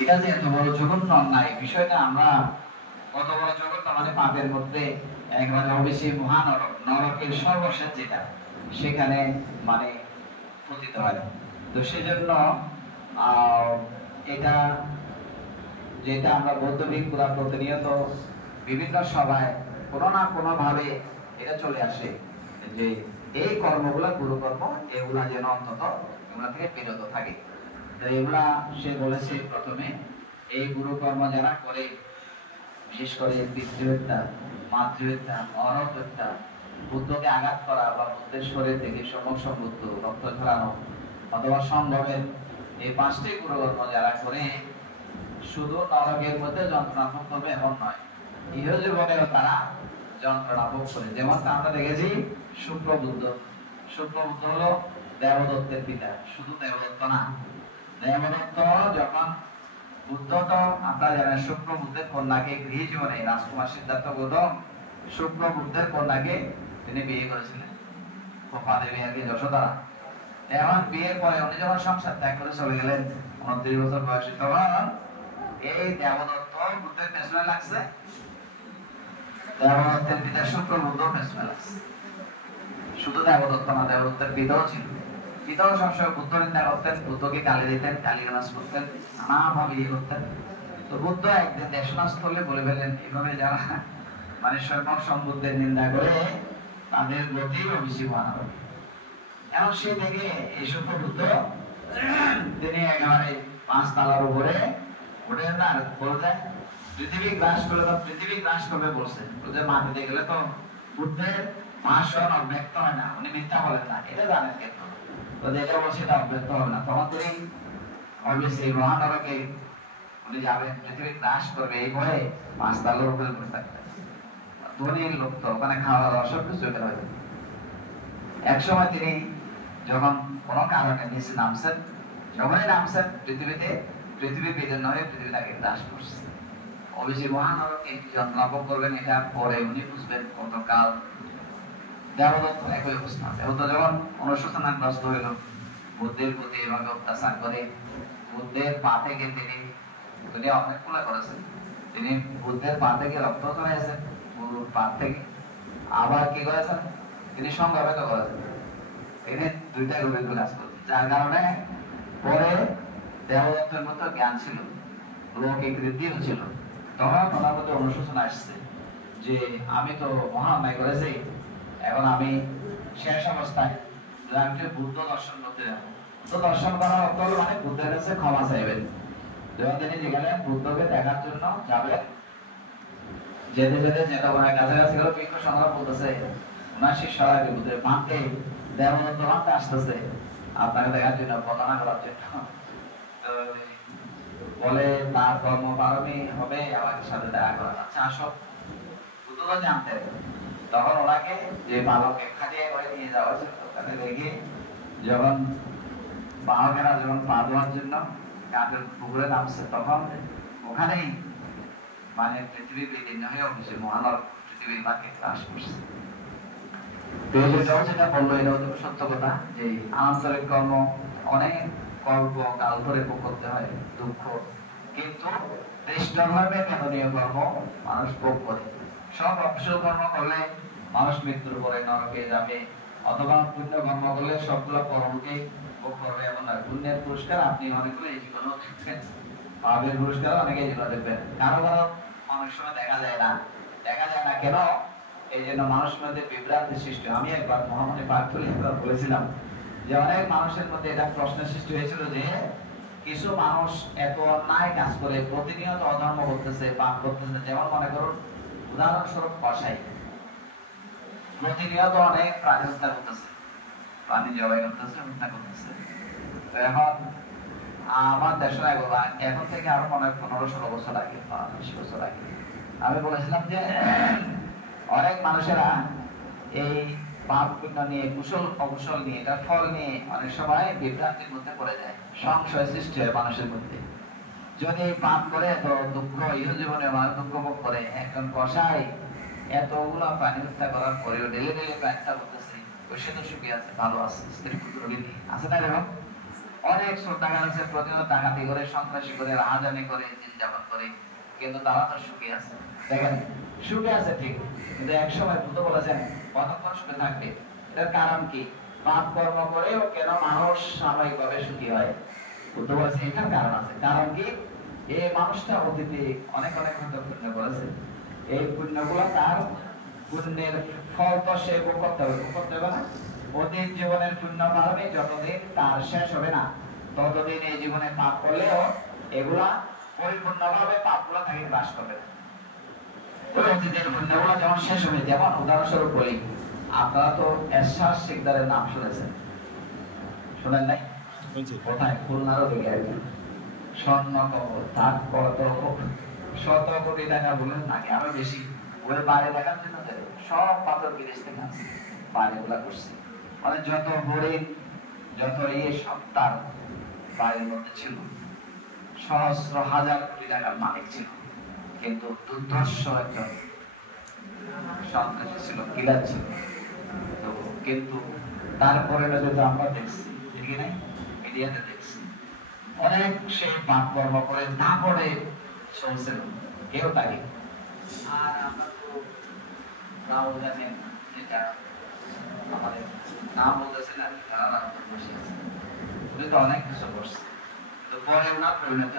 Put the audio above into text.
এটা যে এত বড় জঘন্য অন্যায়, বিষয়টা আমরা কত বড় জঘন্য, মানে পাপের মধ্যে একেবারে অবেশি মহানরক, নরকের সর্বশেষ যেটা, সেখানে মানে পতিত হয়। তো সেজন্য এটা যেটা আমরা বৌদ্ধ ভিক্ষুরা প্রতিনিয়ত বিভিন্ন সভায় কোনো না কোনো ভাবে এটা চলে আসে যে এই কর্মগুলা গুরুকর্ম, এগুলা যেন অন্তত এগুলা থেকে বিরত থাকে। তো এগুলা সে বলেছে প্রথমে, এই গুরুকর্ম যারা করে, বিশেষ করে পিতৃহত্যা, মাতৃহত্যা, অনর হত্যা, বুদ্ধকে আঘাত করা বা বুদ্ধের শরীর থেকে সমস্ত বুদ্ধ রক্ত ঝরানো অথবা সম্ভবের, এই পাঁচটি গুরুকর্ম যারা করে শুধু নরকের মধ্যে যন্ত্রণা ভোগ করবে এমন নয়, ইহ জীবনেও তারা যন্ত্রণা ভোগ করে। যেমনটা আমরা দেখেছি শুক্রবুদ্ধ। শুক্রবুদ্ধ হলো দেবদত্তের পিতা, শুধু দেবদত্ত না, দেবদত্ত যখন বুদ্ধ, তো আপনারা জানেন শুক্রবুদ্ধের কন্যাকে গৃহ জীবনে রাজকুমার সিদ্ধার্থ গৌতম শুক্রবুদ্ধের কন্যাকে তিনি বিয়ে করেছিলেন, কোপা দেবী আর কি যশোদা। এখন বিয়ের পরে উনি যখন সংসার ত্যাগ করে চলে গেলেন 29 বছর বয়সে, তখন এই দেবদত্ত বুদ্ধের পেছনে লাগছে, দেবদত্তের পিতা শুক্রবুদ্ধ পেছনে লাগছে। শুধু দেবদত্ত না, দেবদত্তের পিতাও ছিল। পিতাও সবসময় বুদ্ধ নিন্দা করতেন, বুদ্ধকে গালি দিতেন, গালিগালাজ করতেন, নানাভাবে ইয়ে করতেন। তো বুদ্ধ একদিন দেশনাস্থলে বলে ফেলেন, এইভাবে যারা মানে স্বয়ং সম্বুদ্ধের নিন্দা করে তাদের গতিও বেশি বানাবে। এখন সে দেখে এই শুক্রবুদ্ধ তিনি একেবারে 5 তলার উপরে উঠে না বলতে পৃথিবী গ্রাস করলে তো পৃথিবী গ্রাস করবে বলছে, বলতে মাটিতে গেলে তো বুদ্ধের ভাষণ অব্যক্ত হয় না, উনি মিথ্যা বলেন না, এটা জানেন কিন্তু। তো যেটা বলছে এটা অব্যক্ত হবে না, তখন তিনি অবশ্যই মহানরকে উনি যাবেন, পৃথিবী গ্রাস করবে এই ভয়ে 5 তলার উপরে বসে থাকতেন। ধনীর লোক তো ওখানে খাওয়া দাওয়া সব কিছু বের হয়ে। একসময় তিনি যখন কোনো কারণে নিচে নামছেন, যখনই নামছেন পৃথিবীতে, পৃথিবী বিদীর্ণ হয়ে পৃথিবী তাকে গ্রাস করছে। অবশ্যই মহানরকে যন্ত্রণা ভোগ করবেন, এটা পরে উনি বুঝবেন কতকাল। দেবদত্ত একই অবস্থা। দেবদত্ত যখন অনুশোচনাগ্রস্ত হইল, বুদ্ধের প্রতি এভাবে অত্যাচার করে, বুদ্ধের পা থেকে তিনি অনেক কোলা করেছেন, তিনি বুদ্ধের পা থেকে রক্ত চড়াইছেন, গুরুর পা থেকে। আবার কি করেছেন, তিনি সংঘাত করেছেন, তিনি 2টা রূপে কাজ করতেন, যার কারণে পরে দেবদত্তের মতো জ্ঞান ছিল, লৌকিক বৃদ্ধিও ছিল। তখন ওনার মধ্যে অনুশোচনা আসছে যে আমি তো মহা অন্যায় করেছি, এখন আমি শেষ অবস্থায় আমি বুদ্ধ দর্শন করতে যাবো। তো দর্শন করার অর্থ হলো মানে বুদ্ধের কাছে ক্ষমা চাইবেন। যখন তিনি গেলেন বুদ্ধকে দেখার জন্য যাবেন, যেতে যেতে যেটা ওনার কাছাকাছি গেল, ভিক্ষু সংগ্রাম বলতেছে ওনার শিষ্যরা বুদ্ধের মাকে দেবদত্ত মাকে আসতেছে আপনাকে দেখার জন্য, বর্ণনা করার জন্য। বলে তার কর্ম পারমি হবে আমার সাথে দেখা করা। আচ্ছা আসো। বুদ্ধ তো জানতেন। তখন ওনাকে যে বালককে খাটিয়ে করে নিয়ে যাওয়া হয়েছিল, তাকে দেখে যখন বালকেরা যখন পা ধোয়ার জন্য কাঠের পুকুরে নামছে, তখন ওখানেই মানে পৃথিবী বিদীর্ণ হয়ে উঠেছে, মহানর পৃথিবীর তাকে গ্রাস করছে। যেটা বললো এটা হচ্ছে সত্য কথা, যে আন্তরিক কর্ম অনেক কল্প কাল ধরে ভোগ করতে হয় দুঃখ, কিন্তু দৃষ্টভাবে মেদনীয় কর্ম মানুষ ভোগ করে। সব অকুশল কর্ম করলে মানুষ মৃত্যুর পরে নরকে যাবে, অথবা পুণ্য কর্ম করলে সবগুলো পরমকে ভোগ করবে এমন নয়। পুণ্যের পুরস্কার আপনি অনেকগুলো এই জীবনেও দেখবেন, পাপের পুরস্কার অনেকে এই জীবনে দেখবেন। কারো কারো অনেক সময় দেখা যায় না, দেখা যায় না কেন? এই জন্য মানুষের মধ্যে বিভ্রান্তি সৃষ্টি। আমি একবার মহামণি পাঠ্যলি বলেছিলাম যে অনেক মানুষের মধ্যে এটা প্রশ্নের সৃষ্টি হয়েছিল যে কিছু মানুষ এত অন্যায় কাজ করে প্রতিনিয়ত অধর্ম করতেছে, পাপ করতেছে। যেমন মনে করুন উদাহরণস্বরূপ কসাই প্রতিনিয়ত অনেক প্রাণী হত্যা করতেছে, প্রাণী জবাই করতেছে, হত্যা করতেছে। তো এখন আমার দেশের এখন থেকে আরো মনে হয় 15-16 বছর আগে বা 20 বছর আগে আমি বলেছিলাম যে অনেক মানুষেরা এই পাপ পুণ্য নিয়ে, কুশল অকুশল নিয়ে, এটার ফল নিয়ে অনেক সময় বিভ্রান্তির মধ্যে পড়ে যায়, সংশয় সৃষ্টি হয় মানুষের মধ্যে। যদি পাপ করে তো দুঃখ ইহ জীবনে মানুষ দুঃখ ভোগ করে, একজন কসাই এতগুলো প্রাণী হত্যা করার পরেও ডেলি ডেলি প্রাণী হত্যা করতেছে, ওই সে তো সুখী আছে, ভালো আছে, স্ত্রী পুত্র আছে না? এরকম অনেক শ্রদ্ধাগার আছে, প্রতিদিন ডাকাতি করে, সন্ত্রাসী করে, রাহাজানি করে, দিন যাপন করে, কিন্তু তারা তো সুখী আছে। দেখেন, সুখে আছে ঠিক, কিন্তু এক সময় বুদ্ধ বলেছেন কতক্ষণ সুখে থাকবে। এটার কারণ কি? পাপ কর্ম করেও কেন মানুষ সাময়িকভাবে সুখী হয়? বুদ্ধ বলেছে এটার কারণ আছে। কারণ কি? এই মানুষটা অতীতে অনেক অনেক হয়তো পুণ্য করেছে। এই পুণ্যগুলো তার পুণ্যের ফল তো সে ভোগ করতে হবে, ভোগ করতে হবে না? অতীত জীবনের পুণ্য কারণে যতদিন তার শেষ হবে না, ততদিন এই জীবনে পাপ করলেও এগুলা পরিপূর্ণভাবে পাপগুলো তাকে গ্রাস করবে না। ওই অতীতের পুণ্যগুলো যখন শেষ হবে, যেমন উদাহরণস্বরূপ বলি, আপনারা তো এরশাদ শিকদারের নাম শুনেছেন, শুনেন নাই? কোথায়? খুলনারও দিকে একজন স্বর্ণ কবর, তার কত শত কোটি টাকা বলেন নাকি আরো বেশি, ওই বাড়ি দেখার জন্য সব পাথর বিদেশ থেকে আছে, বাড়িগুলা করছে। মানে যত হরিণ, যত সব তার বাড়ির মধ্যে ছিল। সহস্র হাজার কোটি টাকার মালিক ছিল, কিন্তু দুর্ধর্ষ একজন সন্ত্রাসী ছিল, কিলার ছিল। তো কিন্তু তারপরে যেটা আমরা দেখছি, দেখি নাই, মিডিয়াতে দেখছি, অনেক সে পাপ কর্ম করে তারপরে চলছিল, কেউ তাকে। আর আমরা তো নাও জানেন, যেটা আমাদের নাম বলতেছে না, তারা বসে আছে, উনি তো অনেক কিছু করছে, তো পরে ওনার পরিণতি